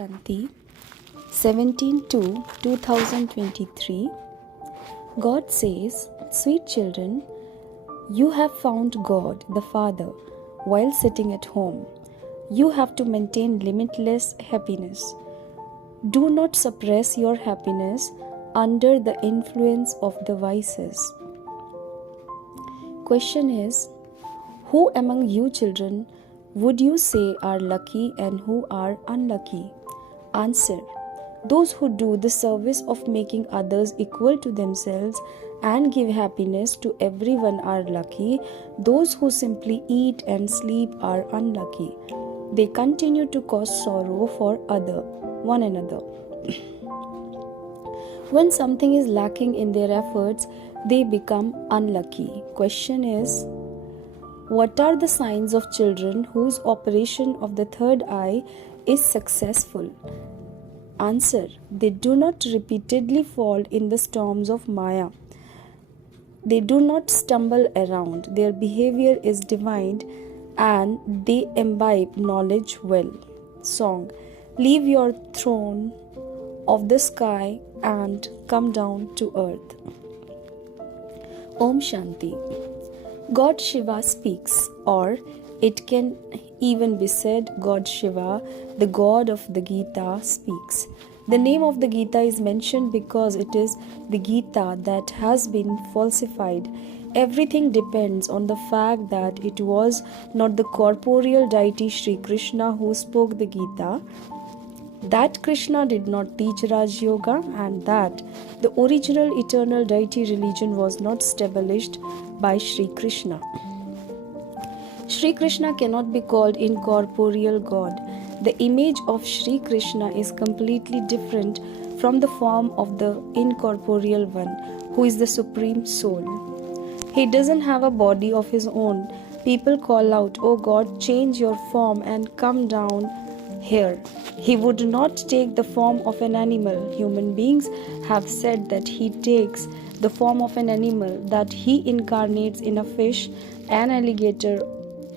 Shanti 17 to 2023. God says, "Sweet children, you have found God the Father while sitting at home. You have to maintain limitless happiness. Do not suppress your happiness under the influence of the vices." Question is, who among you children would you say are lucky and who are unlucky? Answer: those who do the service of making others equal to themselves and give happiness to everyone are lucky. Those who simply eat and sleep are unlucky. They continue to cause sorrow for one another. When something is lacking in their efforts, they become unlucky. Question is, what are the signs of children whose operation of the third eye is successful? Answer: they do not repeatedly fall in the storms of Maya. They do not stumble around. Their behavior is divine and they imbibe knowledge well. Song: leave your throne of the sky and come down to earth. Om Shanti. God Shiva speaks, or it can even be said God Shiva, the God of the Gita, speaks. The name of the Gita is mentioned because it is the Gita that has been falsified. Everything depends on the fact that it was not the corporeal deity Sri Krishna who spoke the Gita, that Krishna did not teach Raj Yoga, and that the original eternal deity religion was not established by Sri Krishna. Sri Krishna cannot be called incorporeal God. The image of Sri Krishna is completely different from the form of the incorporeal one, who is the Supreme Soul. He doesn't have a body of his own. People call out, "Oh God, change your form and come down here." He would not take the form of an animal. Human beings have said that he takes the form of an animal, that he incarnates in a fish, an alligator,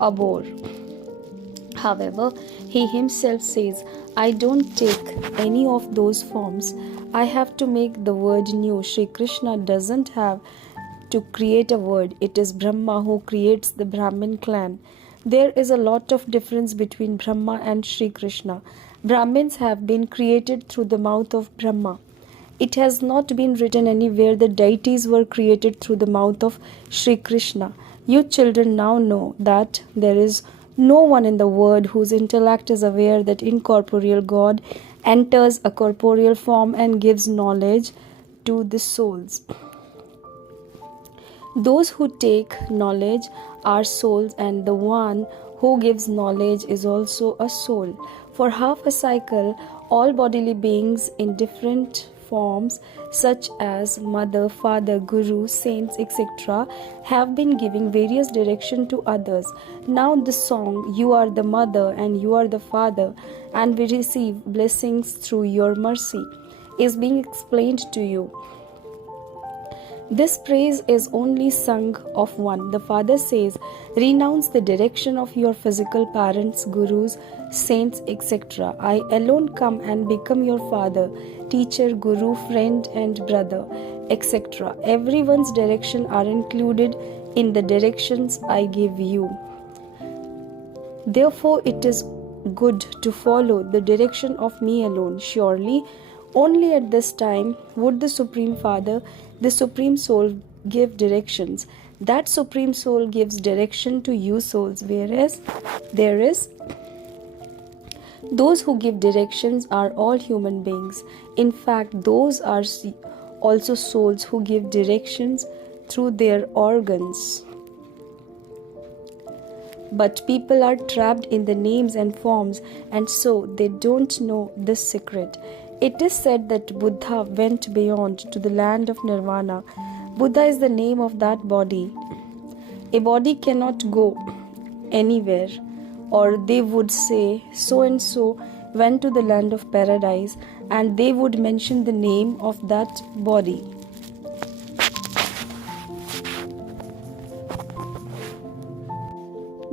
a boar. However, he himself says, "I don't take any of those forms. I have to make the word new." Sri Krishna doesn't have to create a word. It is Brahma who creates the Brahmin clan. There is a lot of difference between Brahma and Sri Krishna. Brahmins have been created through the mouth of Brahma. It has not been written anywhere that deities were created through the mouth of Sri Krishna. You children now know that there is no one in the world whose intellect is aware that incorporeal God enters a corporeal form and gives knowledge to the souls. Those who take knowledge are souls, and the one who gives knowledge is also a soul. For half a cycle, all bodily beings in different forms, such as mother, father, guru, saints, etc., have been giving various direction to others. Now the song, "You are the mother and you are the father, and we receive blessings through your mercy," is being explained to you. This praise is only sung of one. The Father says, "Renounce the direction of your physical parents, gurus, saints, etc. I alone come and become your father, teacher, guru, friend, and brother, etc. Everyone's direction are included in the directions I give you. Therefore, it is good to follow the direction of me alone. Surely, only at this time would the Supreme Father, the Supreme Soul, give directions. That Supreme Soul gives direction to you souls, whereas there is those who give directions are all human beings. In fact, those are also souls who give directions through their organs. But people are trapped in the names and forms, and so they don't know this secret. It is said that Buddha went beyond to the land of Nirvana. Buddha is the name of that body. A body cannot go anywhere, or they would say, "So and so went to the land of paradise," and they would mention the name of that body.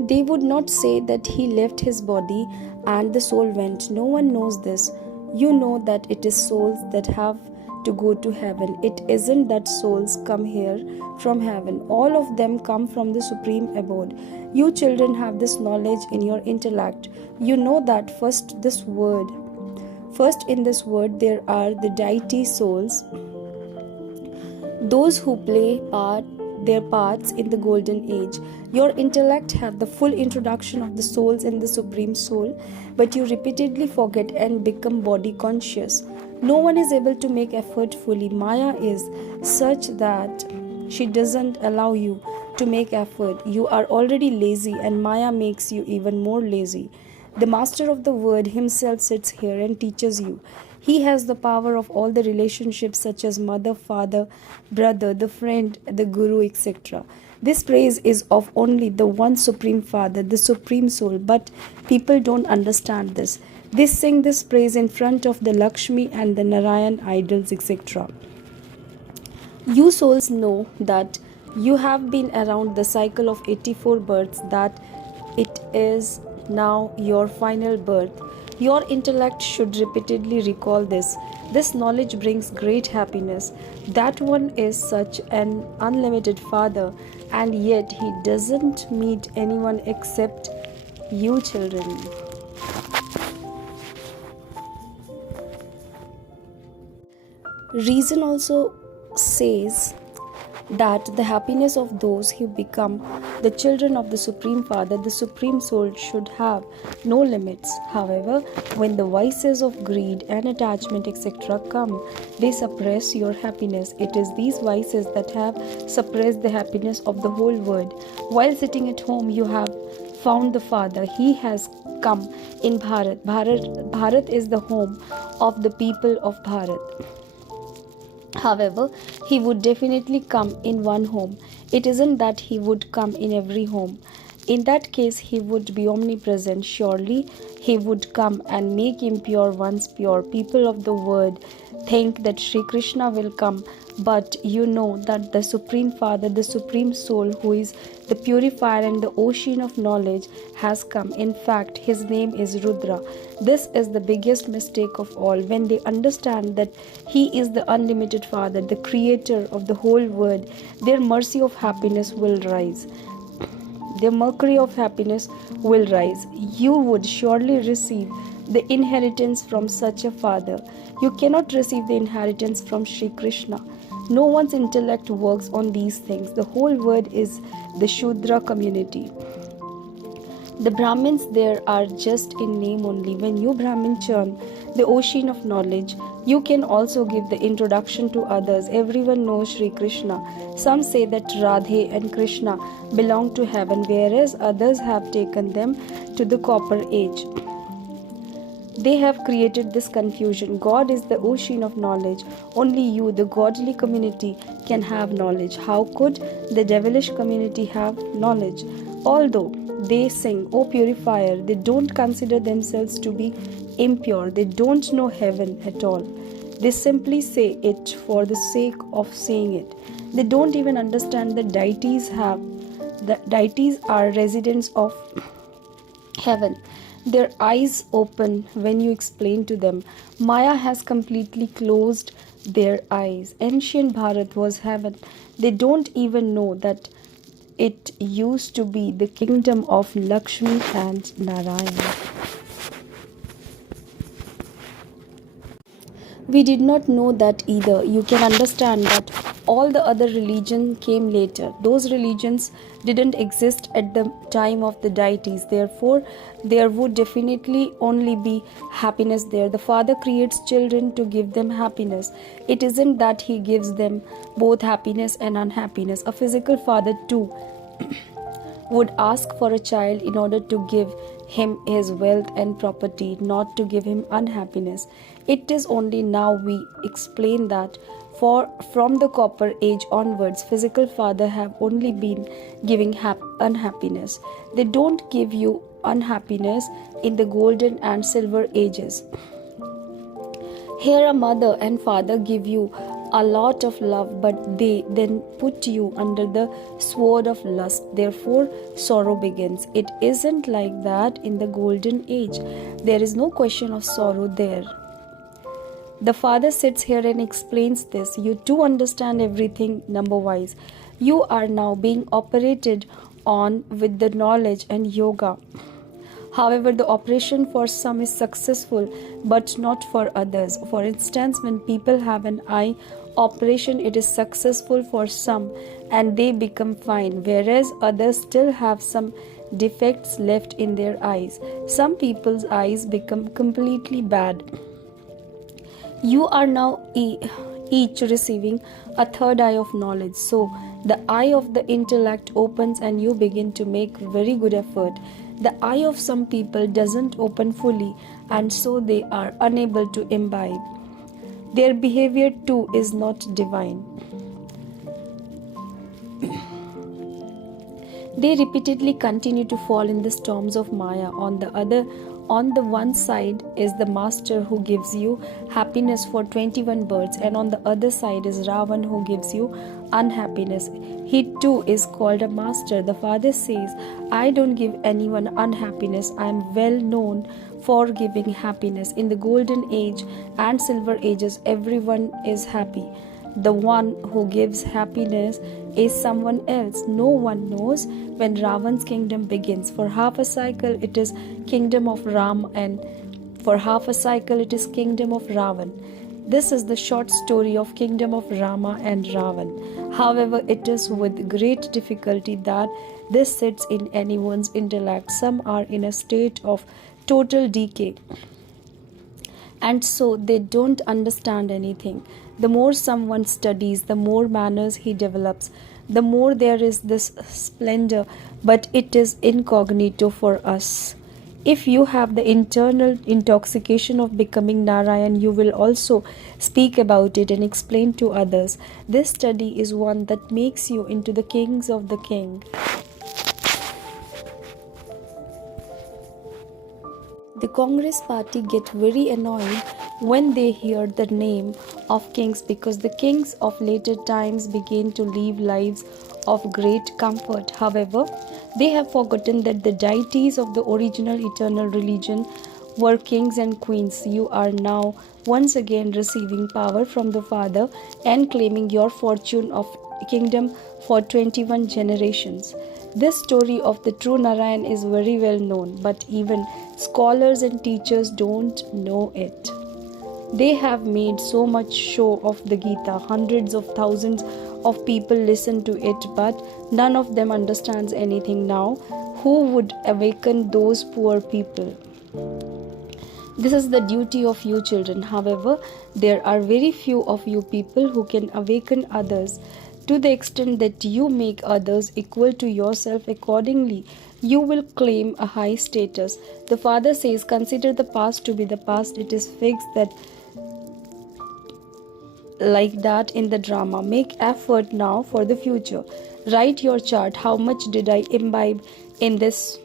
They would not say that he left his body and the soul went. No one knows this. You know that it is souls that have to go to heaven. It isn't that souls come here from heaven. All of them come from the supreme abode. You children have this knowledge in your intellect. You know that first in this word there are the deity souls, those who play their parts in the golden age. Your intellect have the full introduction of the souls in the supreme soul, but you repeatedly forget and become body conscious. No one is able to make effort fully. Maya is such that she doesn't allow you to make effort. You are already lazy, and Maya makes you even more lazy. The master of the word himself sits here and teaches you. He has the power of all the relationships such as mother, father, brother, the friend, the guru, etc. This praise is of only the one supreme father, the supreme soul, but people don't understand this. They sing this praise in front of the Lakshmi and the Narayan idols, etc. You souls know that you have been around the cycle of 84 births, that it is now your final birth. Your intellect should repeatedly recall this. This knowledge brings great happiness. That one is such an unlimited father, and yet he doesn't meet anyone except you children. Reason also says that the happiness of those who become the children of the Supreme Father, the Supreme Soul, should have no limits. However, when the vices of greed and attachment, etc., come, they suppress your happiness. It is these vices that have suppressed the happiness of the whole world. While sitting at home, you have found the Father. He has come in Bharat. Bharat is the home of the people of Bharat. However, he would definitely come in one home. It isn't that he would come in every home. In that case, he would be omnipresent. Surely, he would come and make impure ones pure. People of the world think that Sri Krishna will come, but you know that the Supreme Father, the Supreme Soul, who is the purifier and the ocean of knowledge, has come. In fact, his name is Rudra. This is the biggest mistake of all. When they understand that he is the unlimited Father, the creator of the whole world, their mercy of happiness will rise. Their mercury of happiness will rise. You would surely receive the inheritance from such a father. You cannot receive the inheritance from Sri Krishna. No one's intellect works on these things. The whole world is the Shudra community. The Brahmins there are just in name only. When you Brahmin churn the ocean of knowledge, you can also give the introduction to others. Everyone knows Sri Krishna. Some say that Radhe and Krishna belong to heaven, whereas others have taken them to the copper age. They have created this confusion. God is the ocean of knowledge. Only you, the godly community, can have knowledge. How could the devilish community have knowledge? Although they sing, "O purifier," they don't consider themselves to be impure. They don't know heaven at all. They simply say it for the sake of saying it. They don't even understand that deities are residents of heaven. Their eyes open when you explain to them. Maya has completely closed their eyes. Ancient Bharat was heaven. They don't even know that it used to be the kingdom of Lakshmi and Narayan. We did not know that either. You can understand that all the other religions came later. Those religions didn't exist at the time of the deities. Therefore, there would definitely only be happiness there. The Father creates children to give them happiness. It isn't that he gives them both happiness and unhappiness. A physical father too would ask for a child in order to give him his wealth and property, not to give him unhappiness. It is only now we explain that from the copper age onwards, physical father have only been giving unhappiness. They don't give you unhappiness in the golden and silver ages. Here a mother and father give you a lot of love, but they then put you under the sword of lust. Therefore, sorrow begins. It isn't like that in the golden age. There is no question of sorrow there. The Father sits here and explains this. You too understand everything number wise. You are now being operated on with the knowledge and yoga. However, the operation for some is successful, but not for others. For instance, when people have an eye operation, it is successful for some and they become fine, whereas others still have some defects left in their eyes. Some people's eyes become completely bad. You are now each receiving a third eye of knowledge. So the eye of the intellect opens and you begin to make very good effort. The eye of some people doesn't open fully, and so they are unable to imbibe. Their behavior too is not divine. They repeatedly continue to fall in the storms of Maya. On the one side is the master who gives you happiness for 21 births, and on the other side is Ravan who gives you unhappiness. He too is called a master. The Father says, I don't give anyone unhappiness. I am well known for giving happiness. In the golden age and silver ages, everyone is happy. The one who gives happiness is someone else. No one knows when Ravan's kingdom begins. For half a cycle it is kingdom of Ram, and for half a cycle it is kingdom of Ravan. This is the short story of kingdom of Rama and Ravan. However, it is with great difficulty that this sits in anyone's intellect. Some are in a state of total decay, and so they don't understand anything. The more someone studies, the more manners he develops, the more there is this splendor, but it is incognito for us. If you have the internal intoxication of becoming Narayan, you will also speak about it and explain to others. This study is one that makes you into the kings of the king. The Congress party get very annoyed when they hear the name of kings, because the kings of later times began to live lives of great comfort. However, they have forgotten that the deities of the original eternal religion were kings and queens. You are now once again receiving power from the Father and claiming your fortune of kingdom for 21 generations. This story of the true Narayan is very well known, but even scholars and teachers don't know it. They have made so much show of the Gita. Hundreds of thousands of people listen to it, but none of them understands anything now. Who would awaken those poor people? This is the duty of you children. However, there are very few of you people who can awaken others. To the extent that you make others equal to yourself, accordingly, you will claim a high status. The Father says, consider the past to be the past. It is fixed that like that in the drama. Make effort now for the future. Write your chart. How much did I imbibe in this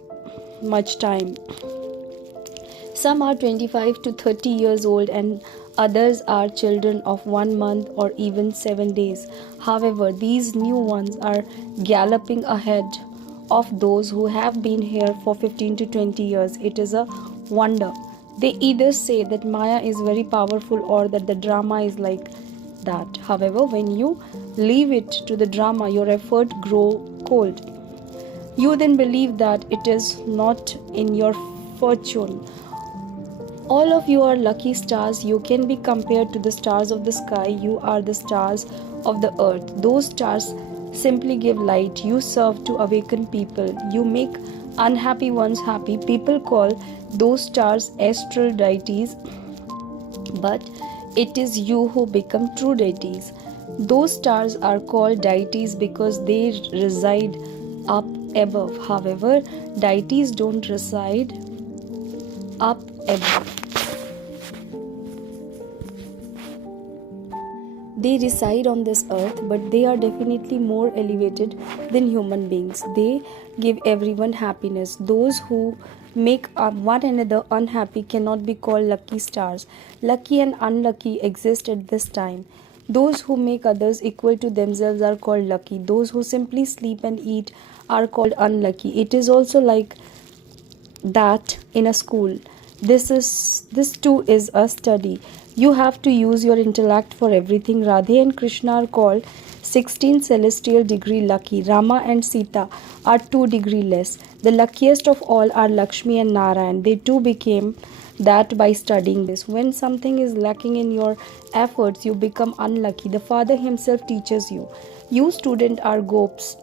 much time? Some are 25 to 30 years old, and others are children of 1 month or even 7 days. However, these new ones are galloping ahead of those who have been here for 15 to 20 years. It is a wonder. They either say that Maya is very powerful or that the drama is like that. However, when you leave it to the drama, your effort grow cold. You then believe that it is not in your fortune. All of you are lucky stars. You can be compared to the stars of the sky. You are the stars of the earth. Those stars simply give light. You serve to awaken people. You make unhappy ones happy. People call those stars astral deities, but it is you who become true deities. Those stars are called deities because they reside up above. However, deities don't reside up above. They reside on this earth, but they are definitely more elevated than human beings. They give everyone happiness. Those who make one another unhappy cannot be called lucky stars. Lucky and unlucky exist at this time. Those who make others equal to themselves are called lucky. Those who simply sleep and eat are called unlucky. It is also like that in a school. This too is a study. You have to use your intellect for everything. Radhe and Krishna are called 16 celestial degree lucky. Rama and Sita are 2 degree less. The luckiest of all are Lakshmi and Narayan. They too became that by studying this. When something is lacking in your efforts, you become unlucky. The Father himself teaches you. You student are gopis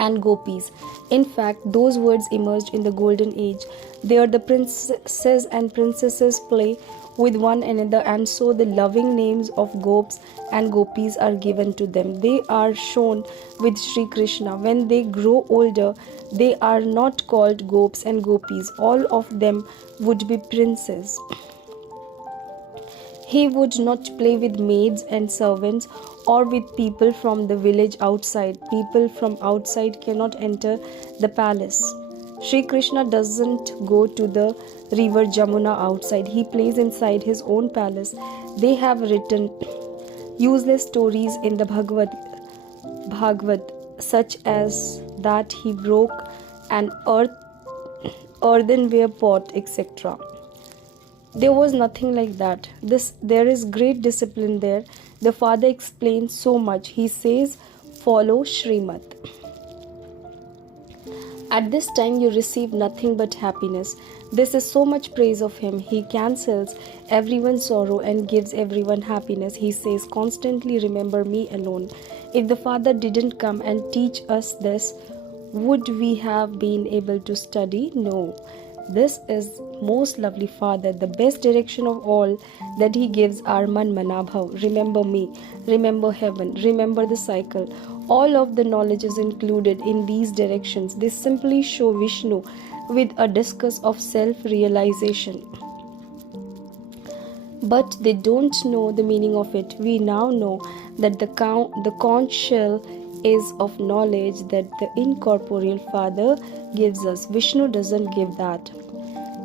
and gopis. In fact, those words emerged in the golden age. There the princesses and princesses play with one another, and so the loving names of gopis and gopis are given to them. They are shown with Sri Krishna. When they grow older, they are not called gopis and gopis. All of them would be princes. He would not play with maids and servants or with people from the village outside. People from outside cannot enter the palace. Sri Krishna doesn't go to the river Jamuna outside. He plays inside his own palace. They have written useless stories in the Bhagavad, such as that he broke an earthenware pot, etc. There was nothing like that. There is great discipline there. The Father explains so much. He says, follow Srimad. At this time you receive nothing but happiness. This is so much praise of him. He cancels everyone's sorrow and gives everyone happiness. He says, constantly remember me alone. If the Father didn't come and teach us this, would we have been able to study? No. This is most lovely Father. The best direction of all that he gives are Man Manabhav. Remember me, remember heaven, remember the cycle. All of the knowledge is included in these directions. They simply show Vishnu with a discourse of self-realization. But they don't know the meaning of it. We now know that the conch shell is of knowledge that the incorporeal Father gives us. Vishnu doesn't give that.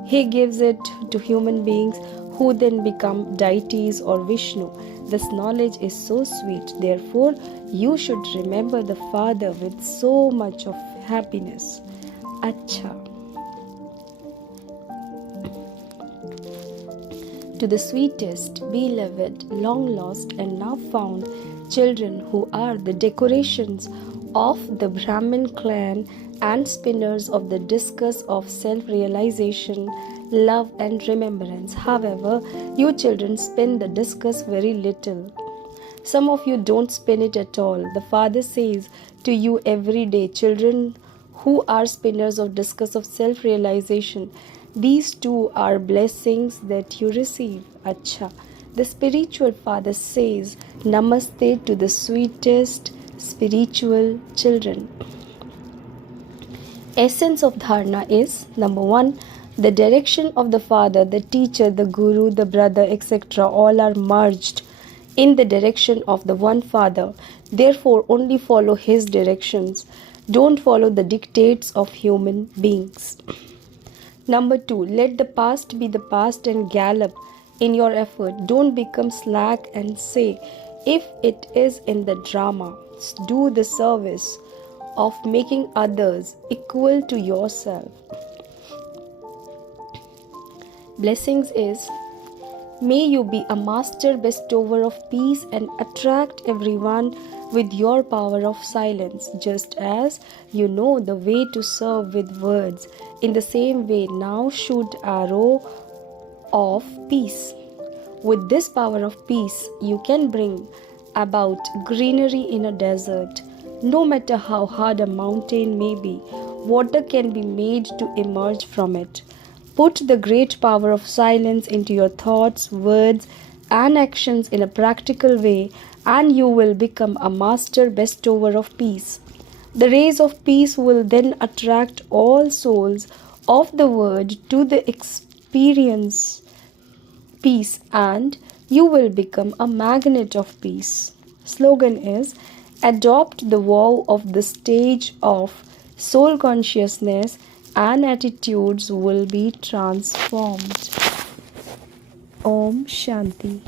He gives it to human beings who then become deities or Vishnu. This knowledge is so sweet. Therefore, you should remember the Father with so much of happiness. Acha. To the sweetest, beloved, long lost and now found children who are the decorations of the Brahmin clan and spinners of the discus of self-realization, love and remembrance. However, you children spin the discus very little. Some of you don't spin it at all. The Father says to you every day, children who are spinners of discus of self-realization, these two are blessings that you receive. Acha. The spiritual Father says Namaste to the sweetest spiritual children. Essence of dharana is, number 1, the direction of the Father, the teacher, the guru, the brother, etc. all are merged in the direction of the one Father. Therefore, only follow his directions. Don't follow the dictates of human beings. Number 2, let the past be the past and gallop in your effort. Don't become slack and say, if it is in the drama, do the service of making others equal to yourself. Blessings is, may you be a master bestower of peace and attract everyone with your power of silence, just as you know the way to serve with words. In the same way, now shoot arrow of peace. With this power of peace, you can bring about greenery in a desert. No matter how hard a mountain may be, water can be made to emerge from it. Put the great power of silence into your thoughts, words, and actions in a practical way, and you will become a master bestower of peace. The rays of peace will then attract all souls of the world to the experience peace, and you will become a magnet of peace. Slogan is, adopt the vow of the stage of soul consciousness and attitudes will be transformed. Om Shanti.